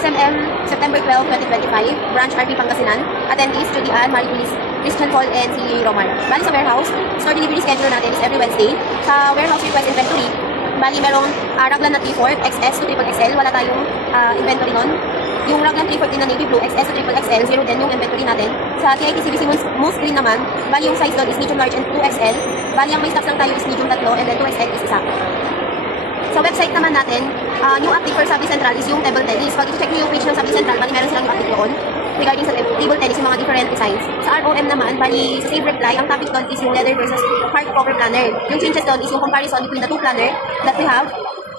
SMM, September 12, 2025, Branch RP Pangasinan. Attendees, Judy Ann, Marie Police, Christian Paul, and si Roman. Bali sa warehouse, store delivery schedule natin is every Wednesday. Sa warehouse request inventory, bali merong Raglan na 3/4, XS to XXL, wala tayong inventory nun. Yung Raglan 3/4 din na navy blue, XS to XXL, zero din yung inventory natin. Sa TIT CBC Moose Green naman, bali yung size doon is medium large and 2XL. Bali ang may stocks lang tayo is medium 3 and then 2XL is isa. Sa website naman natin, yung update for Sabi Central is yung table tennis. Pag i-check nyo yung page ng Sabi Central, bali meron silang update doon regarding sa table tennis, yung mga different designs. Sa ROM naman, bali sa Save Reply, ang topic doon is yung leather versus hardcover planner. Yung changes doon is yung comparison between the two planner that we have.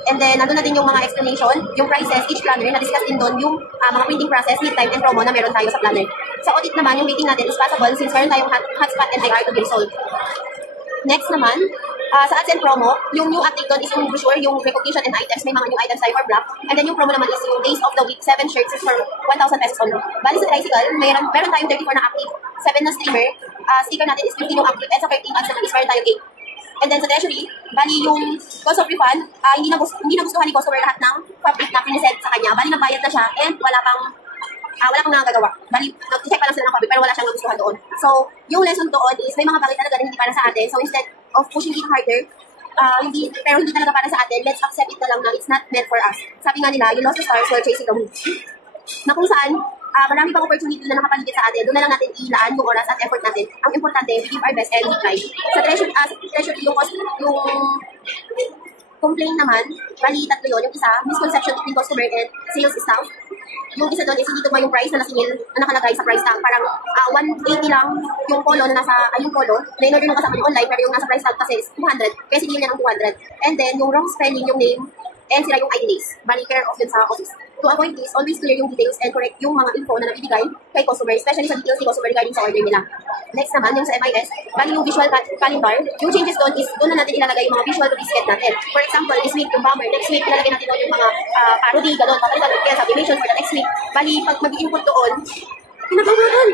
And then, nandun na din yung mga explanation, yung prices, each planner, na-discuss din doon yung mga printing process, lead time, and promo na meron tayo sa planner. Sa audit naman, yung rating natin is passable since meron tayong hotspot and IR to be resolved. Next naman, sa ads and promo, yung new update doon is yung brochure, yung recognition and items, may mga new items tayo for black. And then yung promo naman is yung days of the week, 7 shirts is for 1,000 pesos only. Bali sa tricycle, meron tayong 34 na active, 7 na streamer, sticker natin is 15 yung active, and sa 13 ads naman is meron tayong 8. And then sa treasury, bali yung cost of refund, hindi nagustuhan ni customer lahat ng fabric na pinisend sa kanya. Bali nabayad na siya and wala pang nagagawa. Bali, nag-check pa lang sila ng fabric pero wala siyang nagustuhan doon. So, yung lesson doon is may mga bagay talaga na hindi para sa atin. So, instead of pushing it harder, pero hindi talaga para sa atin, let's accept it na lang na it's not meant for us. Sabi nga nila, you lost the stars while chasing the moon. Na kung saan, marami pang opportunity na nakapaligid sa atin, doon na lang natin ilaan yung oras at effort natin. Ang importante, we give our best and we try. Sa treasury yung complaint naman, bali tatlo yun. Yung isa, misconception between customer and sales staff. Yung isa doon is hindi tuma yung price na nasingil na nakalagay sa price tag. Parang 180 lang yung polo na nasa, yung polo, na in-order nung kasama yung online, pero yung nasa price tag kasi is 200, kaya sinil niya ng 200. And then, yung wrong spelling, yung name, and sila yung ID days. Bali, care of yun sa office. To avoid this, always clear yung details and correct yung mga info na nabibigay kay customer, especially sa details ni customer regarding sa order nila. Next naman, yung sa MIS, bali yung visual calendar, yung changes doon is doon na natin ilalagay yung mga visual release schedule natin. For example, this week yung bomber, next week ilalagay natin doon yung mga parody, gano'n, papalitan kaya sa animation for the next week. Bali, pag mag-input doon, pinagawa doon.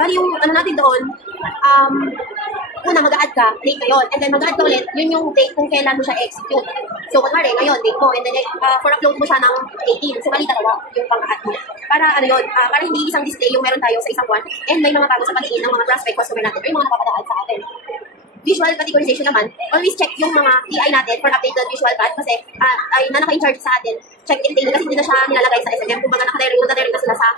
Bali yung ano natin doon, una mag-a-add ka, date na yun. And then mag-a-add ka ulit, yun yung date kung kailan mo siya execute. So, kunwari, ngayon, date mo, and then for upload mo siya ng 18. So, bali dalawa yung pang-add mo. Para ano yun, para hindi isang display yung meron tayo sa isang buwan, and may mga bago sa pagiging ng mga prospect customer natin, or yung mga napapadaan sa atin. Visual categorization naman, always check yung mga TI natin for updated visual pad kasi ay na naka-in-charge sa atin. Check in daily kasi hindi na siya nilalagay sa SMM. Kumbaga nakadirect na sila sa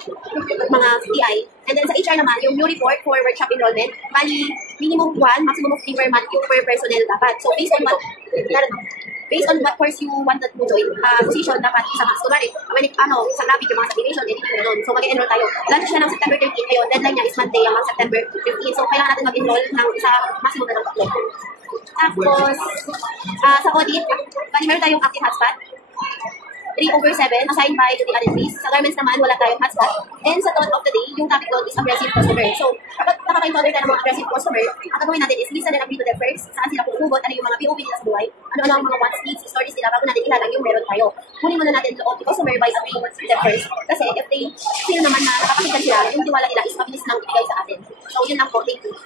mga TI. And then sa HR naman, yung new report for workshop enrollment, bali minimum 1, maximum of 3 per month yung per personnel dapat. So based on what course you wanted to join, position dapat isa mas. Kunwari, sa graphic, yung mga sublimation, editing na doon. So mag-enroll tayo. Launch siya ng September 13. Ayun, deadline niya is Monday, ang September 15. So kailangan natin mag-enroll ng isa maximum na ng 3. Tapos, sa audit, bali meron tayong active hotspot. 3/7 assigned by the attendees. Sa garments naman, wala tayong hotspot. And sa thought of the day, yung topic doon is aggressive customer. So, kapag nakaka-encounter ka ng mga aggressive customer, ang gagawin natin is listen and agree to them first. Saan sila pupugot, ano yung mga POV nila sa buhay, ano ang mga wants, needs, stories nila, bago natin ilalang yung meron tayo. Kunin muna natin the customer by agreeing with them first. Kasi if they feel naman na nakakakita sila, yung tiwala nila is mabilis nang ibigay sa atin. So, yun lang po. Thank you.